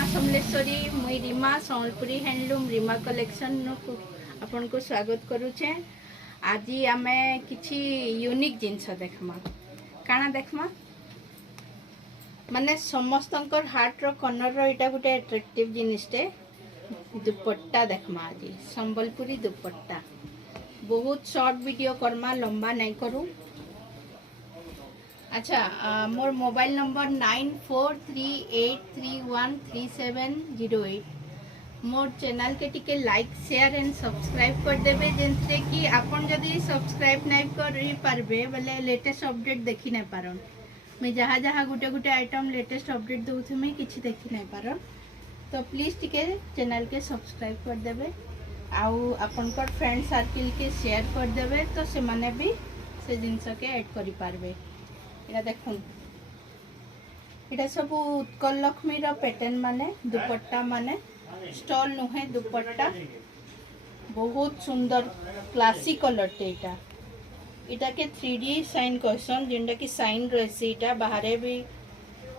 माँ समलेश्वरी मुई Reema Sambalpuri handloom Reema collection आपन को स्वागत करुचे। आज आमे किछि यूनिक जिनस देखमा काना देखमा माने समस्तंकर हार्ट रो कॉर्नर रो इटा गुटे अट्रैक्टिव जिनिसटे दुपट्टा देखमा। आज सम्बलपुरी दुपट्टा बहुत शॉर्ट वीडियो करमा लंबा नहीं करू। अच्छा मोर मोबाइल नंबर 9438313708। मोर चैनल के टिके लाइक शेयर एंड सब्सक्राइब कर देबे जेंते कि आपन जदी सब्सक्राइब नहीं करि पारबे बोले लेटेस्ट अपडेट देखि नहीं पारन। मैं जहाँ जहाँ गुटे गुटे आइटम लेटेस्ट अपडेट दूथुमी किछि देखि नहीं पारन तो प्लीज टिके चैनल के सब्सक्राइब कर देबे आउ आपन कर फ्रेंड सर्किल के शेयर कर देबे तो से माने भी से जिंस के ऐड करि पारबे। इना देखुन इटा सब उत्कल लक्ष्मी रो पैटर्न माने दुपट्टा माने स्टॉल नुहे दुपट्टा बहुत सुंदर क्लासिक कलर टेटा इटा के 3D साइन कहसन जेंडा की साइन रहसी इटा बाहरे भी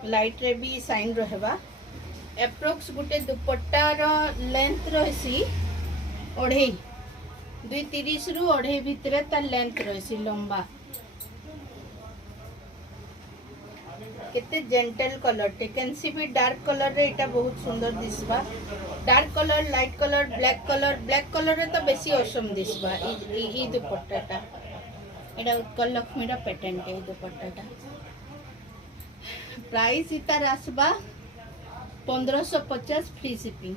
लाइट रे भी साइन रहबा। एप्रोक्स गुटे दुपट्टा रो लेंथ रहसी 2.5 2.30 रु 2.5 भितरे तार लेंथ रहसी लंबा। केते जेंटल कलर टे कैंसी भी डार्क कलर रे इटा बहुत सुंदर दिसबा। Dark colour light colour black colour रे तो बेसी औसम दिसबा। ई दुपट्टाटा एटा उत्कल लक्ष्मी रा पैटर्न के दुपट्टाटा प्राइस इतार आसबा 1550 फ्री शिपिंग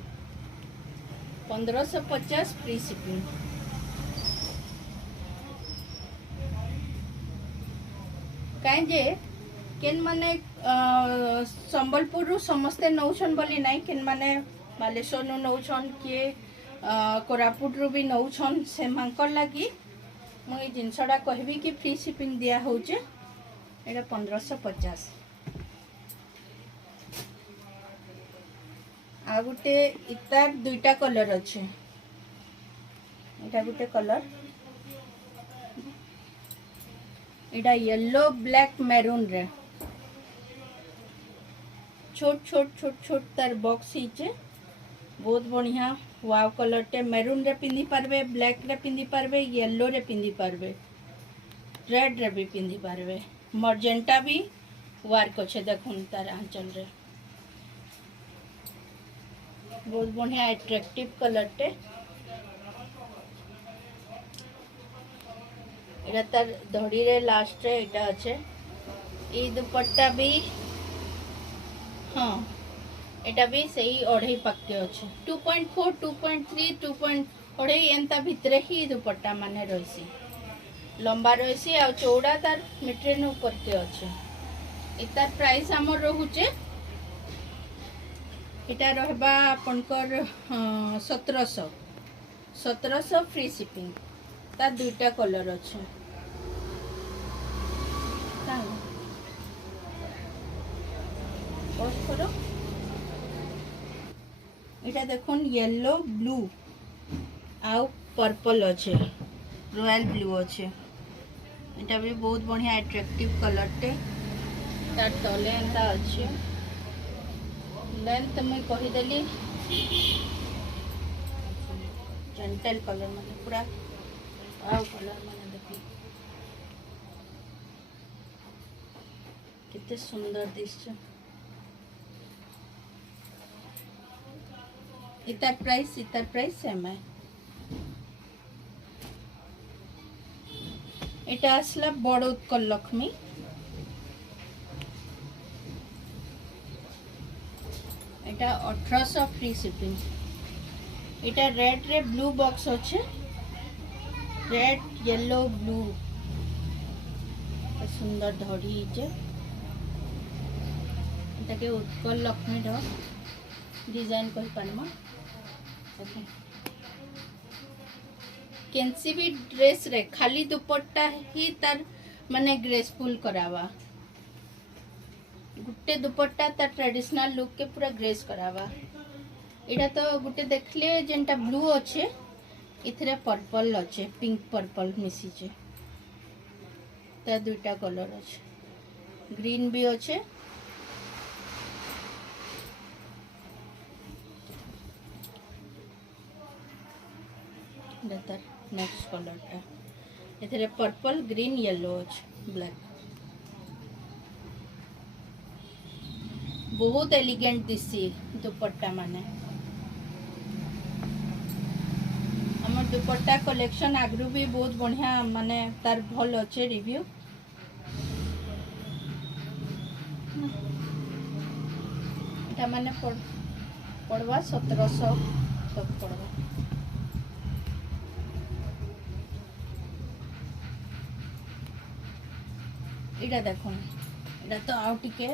1550 फ्री शिपिंग। काहे जे केन माने संबलपुर समस्ते नौछन बोली नहीं केन माने बालेश्वर नु नौछन किए कोरापुट रू भी नौछन से मांकर लगी मुई जिनसडा कहबी कि फ्री शिपिंग दिया होचे एटा 1550। आ गुटे इतार दुईटा कलर अच्छे एटा गुटे कलर एटा येलो ब्लैक मैरून रे छोट छोट छोट छोट तार बॉक्स हिचे बहुत बढ़िया वाव कलर टे मैरून रे पिंदी पारबे ब्लैक रे पिंदी पारबे येलो रे पिंदी पारबे रेड रे भी पिंदी पारबे मर्जेंटा भी वर्क अच्छे देखुन तार आंचल रे बहुत बढ़िया अट्रैक्टिव कलर टे एटा तार धड़ी रे लास्ट रे एटा अच्छे ई दुपट्टा भी हाँ एटा भी सही 2.5 पक्के अच्छे 2.4 2.3 2.2 एंता भितरे ही दुपट्टा माने रहीसी लंबा रहीसी आ चौड़ा तार मीटर ऊपर के अच्छे। इतार प्राइस हमर रहुचे एटा रहबा आपनकर 1700 फ्री शिपिंग तार दुईटा कलर अच्छे। करो इटा देखुन येलो ब्लू आउ पर्पल अच्छे रॉयल ब्लू अच्छे इटा भी बहुत बढ़िया अट्रैक्टिव कलर टे तार तले एंता अच्छे लेंथ मुई कहीदेली जेंटल कलर माने पूरा आउ कलर माने देखी कितने सुंदर दिसछ। इतार प्राइस सेम है। एटा आसला बड़ उत्कल लक्ष्मी एटा 1800 फ्री शिपिंग। एटा रेड रे ब्लू बॉक्स अच्छे रेड येलो ब्लू सुंदर धड़ी जे एटा के उत्कल लक्ष्मी रो डिजाइन कहि पानमा केंसी भी ड्रेस रे खाली दुपट्टा ही तार माने ग्रेसफुल करावा गुटे दुपट्टा तार ट्रेडिशनल लुक के पूरा ग्रेस करावा। एटा तो गुटे देखले जेंटा ब्लू अच्छे इथरे पर्पल अच्छे पिंक पर्पल मिसी छे तार दुईटा कलर अच्छे ग्रीन भी अच्छे तार नेक्स्ट कलरटा एथरे पर्पल ग्रीन येलो अच्छे ब्लैक बहुत एलिगेंट दिसी दुपट्टा माने हमर दुपट्टा कलेक्शन आगु भी बहुत बढ़िया माने तार भल अच्छे रिव्यू एटा माने पड़वा 1700 तक पड़वा इटा देखो इटा तो आउ टिके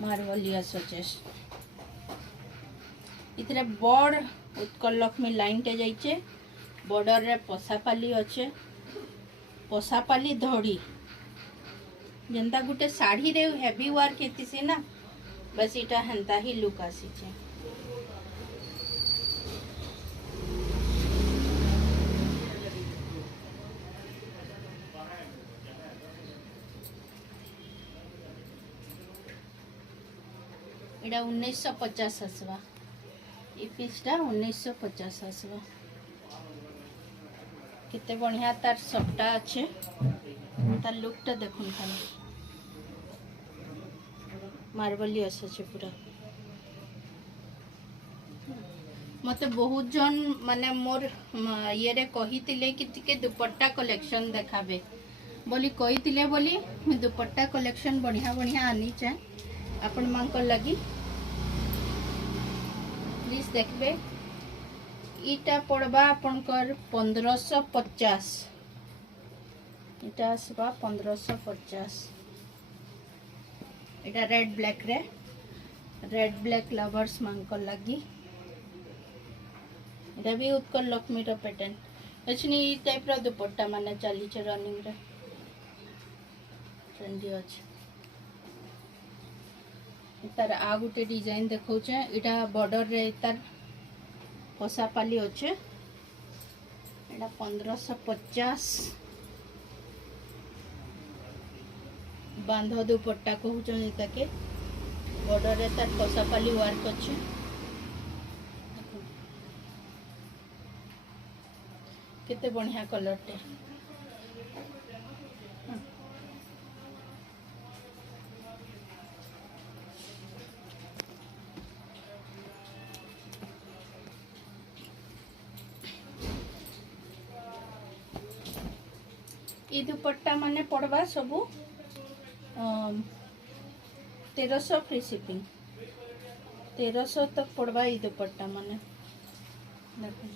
मार्वलियस अच्छे इतरे बड़ उत्कल लक्ष्मी लाइन टे जाइए बॉर्डर रे पसापाली अच्छे पसापाली धड़ी जेनता गुटे साड़ी रे हेवी वर्क हेतिसी ना बस इटा हेंता ही लुक आसीचे इटा 1950 आसवा ये पीसटा 1950 आसवा कितने बढ़िया तार सबटा अच्छे तार लुकटा देखुन खाली मार्वलियस अच्छे पूरा मते बहुत जन माने मोर ये रे कहितिले कि टिके दुपट्टा कलेक्शन देखाबे बोली कहितिले बोली मैं दुपट्टा कलेक्शन बढ़िया बढ़िया आनी चाहे आपण मांकर लगी प्लीज देखबे इटा पड़वा आपनकर 1550 इटा आसवा 1550 इटा रेड ब्लैक रे रेड ब्लैक लवर्स मांकर लगी इटा भी उत्कल लक्ष्मी रो पैटर्न अच्छी ई टाइप रो दुपट्टा माने चली छे रनिंग रे ट्रेंडी अछि तार आ गोटे डिजाइन देखौचे इटा बॉर्डर रे तार पसापाली अच्छे इटा 1550 बांध दुपट्टा कहूचन ताके बॉर्डर रे तार पसापाली वर्क अच्छे केते बढ़िया कलर टे ये दुपट्टा माने पड़वा सबू 1300 फ्री शिपिंग 1300 तक पड़वा ये दुपट्टा माने देखो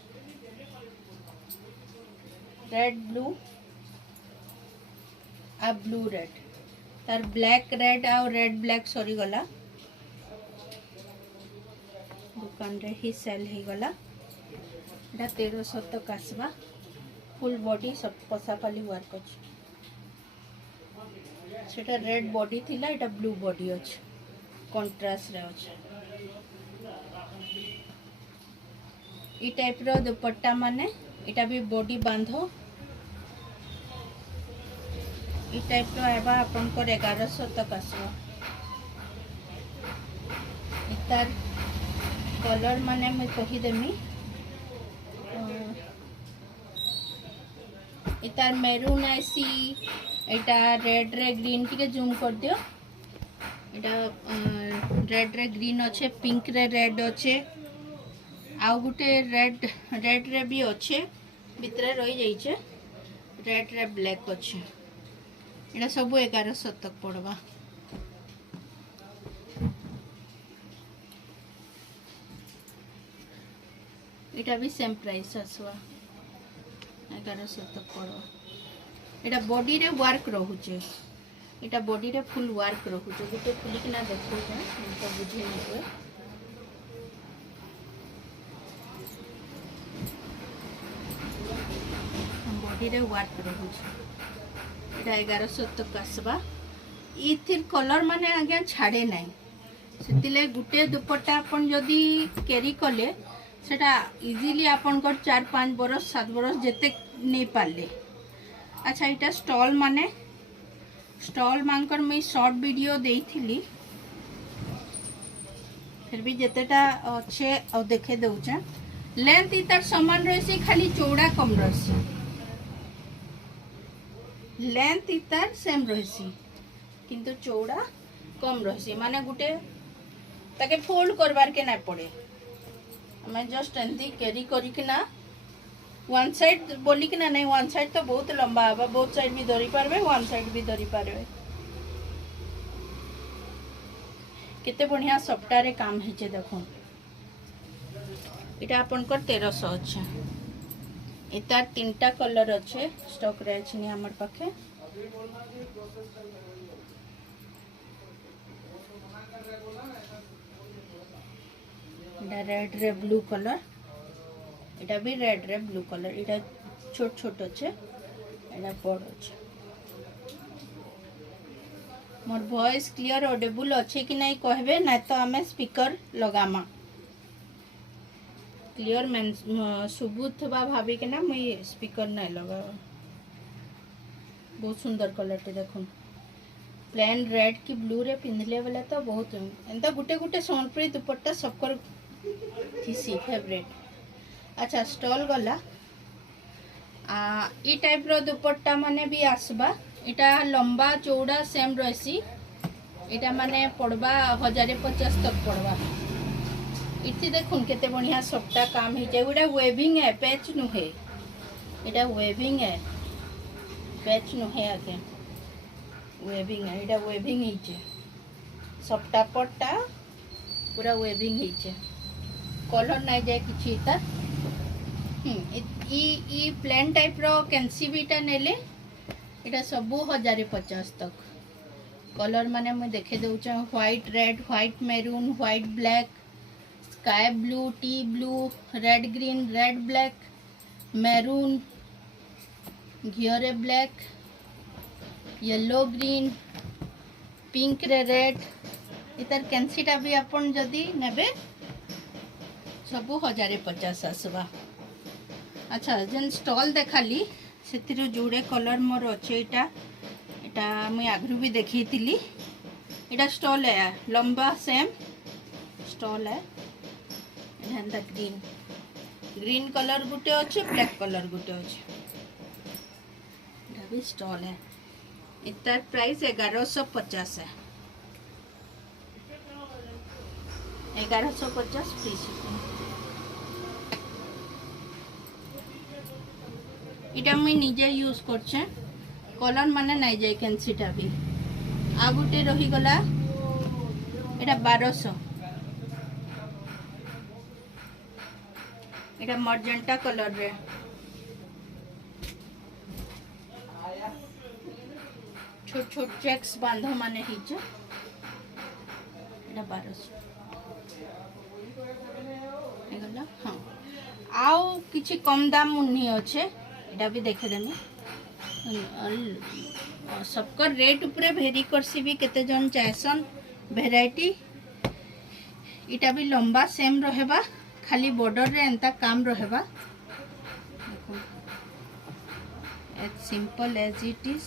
रेड ब्लू आ ब्लू रेड तार ब्लैक रेड आ रेड ब्लैक सरी गला दुकान रे ही सेल ही गला एटा 1300 तक आसवा फुल बॉडी सब पसापाली वर्क अच्छे सेटा रेड बॉडी थिला एटा ब्लू बॉडी अच्छे कंट्रास्ट रे अच्छे ई टाइप रो दुपट्टा माने इटा भी बॉडी बांधो ई टाइप रो एबा अपन को 1100 तक आसवा इतार कलर माने मैं कहि देमी इतार मेरून आसी एटा रेड रे ग्रीन टिके जूम कर दियो एटा रेड रे ग्रीन अच्छे पिंक रे रेड अच्छे आउ गुटे रेड रे भी अच्छे भितरे रही जाइए रेड रे ब्लैक अच्छे एटा सब 1100 तक पड़वा एटा भी सेम प्राइस आसवा 1100 तक पड़वा एटा बॉडी रे वर्क रहुचे एटा बॉडी रे फुल वर्क रहुचे गोटे खुलिकिना देखो तो बुझे नहीं बॉडी रे वर्क रहुचे एटा 1100 तक आसवा इथिर कलर माने आगे छाड़े नहीं सेतिले गुटे दुपट्टा अपन जदी कैरी कले सेटा इजीली अपन को 4-5 बरस 7 बरस जेते नहीं पाले अच्छा इटा स्टॉल माने स्टॉल मांकर मैं शॉर्ट वीडियो देइथिली फिर भी जेतेटा अच्छे और देखे दउचे लेंथ इतार समान रही खाली चौड़ा कम रही लेंथ इतार सेम रही किंतु चौड़ा कम रही माने गुटे ताके फोल्ड करबार के ना पड़े हमें जस्ट एंती कैरी करिकिना वन साइड बोलिकिना नहीं वन साइड तो बहुत लंबा हवा बहुत साइड भी धरी पारबे वन साइड भी धरी पारबे केते बढ़िया सप्ताह काम होचे देखो इटा अपन को 1300 अच्छे इतार 3टा कलर अच्छे स्टॉक रे अछि हमर पाखे इटा रेड रे ब्लू कलर इटा भी रेड रे ब्लू कलर इटा छोट छोट अच्छे इटा बड़ अच्छे मोर वॉइस क्लियर ऑडिबल अच्छे कि नहीं कहबे ना तो हमें स्पीकर लगामा क्लियर मेन सुबुत बा भाभी के ना मुई स्पीकर नहीं लगा बहुत सुंदर कलर टे देखो प्लेन रेड की ब्लू रे पिंधले वाला तो बहुत एंता गुटे गुटे सोनपुरी दुपट्टा सबकर थीसी फेवरेट अच्छा स्टॉल गला ई टाइप रो दुपट्टा माने भी आसबा इटा लंबा चौड़ा सेम रही इटा माने पड़वा 1050 तक पड़वा इति देखुन केते बढ़िया सबटा काम ही जे उडा वेविंग है पैच नुहे एटा वेविंग है पैच नुहे आके वेविंग है एटा वेविंग ही जे सबटा पट्टा पूरा वेविंग ही जे कलर नाही जाय किछि इता ई प्लेन टाइप रो कैंसीबीटा नेले एटा सबु 1050 तक कलर माने मैं देखे दउछ white red white maroon white black sky blue टी blue red green red black maroon घियरे ब्लैक येलो ग्रीन पिंक रे रेड इतर कैंसीटा भी अपन जदी नेबे सबु 1050 आसबा अच्छा जेन स्टॉल देखाली से जोड़े कलर मोर अच्छे इटा मुई आगु भी देखी इटा स्टॉल है लंबा सेम स्टॉल है ग्रीन ग्रीन कलर गुटे अच्छे ब्लैक कलर गुटे अच्छे भी स्टॉल है इतार प्राइस 1150 है 1150 फ्री शिपिंग इटा मुई निजे यूज करछे कलर माने नहीं जाए कैंसीटा भी आ गुटे रही गला इटा 1200 इटा मर्जेंटा कलर रे छोट छोट चेक्स बांध माने हिच इटा 1200 एगला हां आउ किछि कम दाम मुन्नी अच्छे इटा भी देखे देमी सबका रेट ऊपर भेरी करसी भी केते जन चाहसन वेराइटी इटा भी लंबा सेम रहेबा खाली बॉर्डर रे एंता काम रहेबा देखो as simple as it is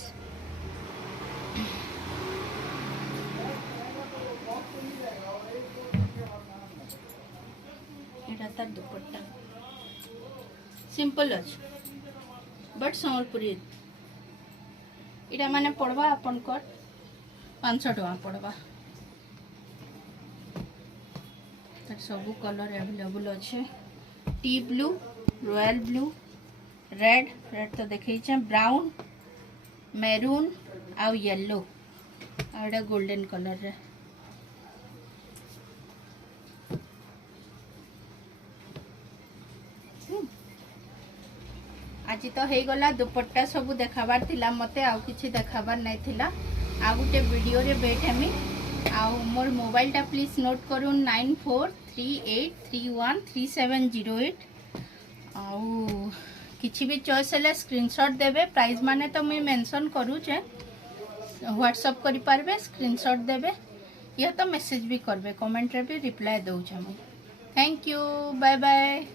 इटा तार दुपट्टा सिंपल अछि बट संबलपुरी इटा माने पड़वा अपन को 500 टका पड़वा तर सब कलर अवेलेबल अच्छे tea blue royal blue red red तो देखे ब्राउन मैरून आउ येलो आउडा गोल्डन कलर रे आज तो हो गला दुपट्टा सब देखाबार थिला मते आउ किछि देखाबार नहीं थिला आ गुटे वीडियो रे बैठ हमी आउ मोर मोबाइल टा प्लीज नोट करूँ 9438313708 आउ किछि भी चॉइस है स्क्रीनशॉट देबे प्राइस माने तो मुई मेंशन करू छे व्हाट्सएप करि पारबे स्क्रीनशॉट देबे या तो मैसेज भी करबे कमेंट रे भी रिप्लाई दउ छे मुई थैंक यू बाय बाय।